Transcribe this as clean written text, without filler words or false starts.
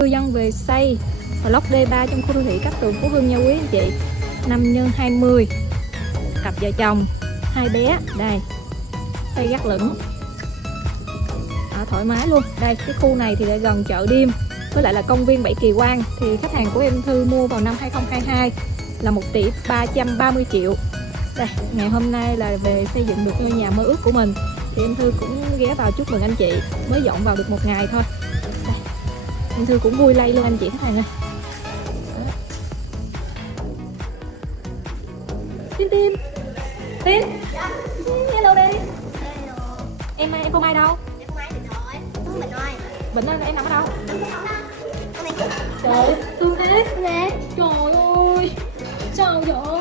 Cư dân về xây block D3 trong khu đô thị Cát Tường, Phú Hưng nha quý anh chị. 5x20, cặp vợ chồng, 2 bé. Đây, xây gác lửng, thoải mái luôn. Đây, cái khu này thì lại gần chợ đêm với lại là công viên Bảy Kỳ Quan. Thì khách hàng của em Thư mua vào năm 2022 là 1 tỷ 330 triệu. Đây, ngày hôm nay là về xây dựng được ngôi nhà mơ ước của mình. Thì em Thư cũng ghé vào chúc mừng anh chị, mới dọn vào được 1 ngày thôi. Đây, em Thư cũng vui lây luôn anh chị khách hàng ơi. Tim Tim Tim, hello đi. Em không ai đâu. Bệnh nên em nằm ở đâu? Trời ơi, thương thế. Trời ơi, sao vậy?